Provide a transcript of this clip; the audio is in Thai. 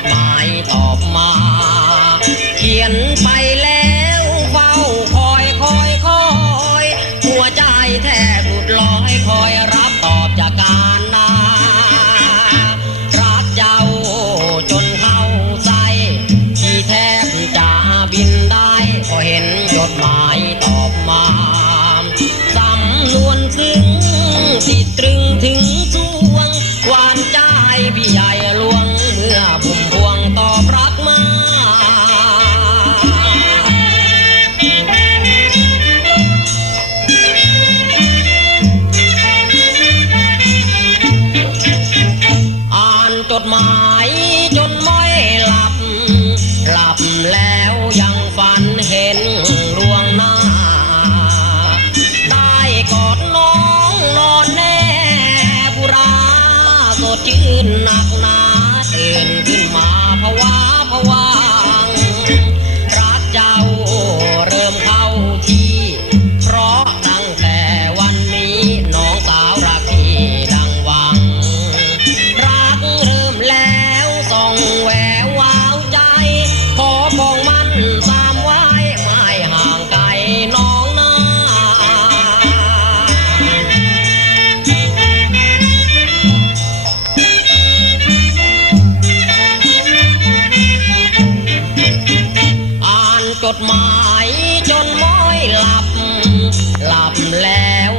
ดหมายตอบมา เขียนไปแล้วเฝ้าคอยคอยคอยหัวใจแทบหลุดลอยคอยรับตอบจากการนารักเจ้าจนเข้าใจที่แทบจะบินได้พอเห็นจดหมายตอบมาสำนวนซึ้งติดตรึงถึงสวงหวานใจพี่ใหญ่ จดหมายจนไม่หลับ หลับแล้วยังฝันเห็นดวงหน้า ได้กอดน้องนอนแน่บุราสดชื่นหนักหนาตื่นขึ้นมาภาวะ จดหมายจนม้อยหลับ หลับแล้ว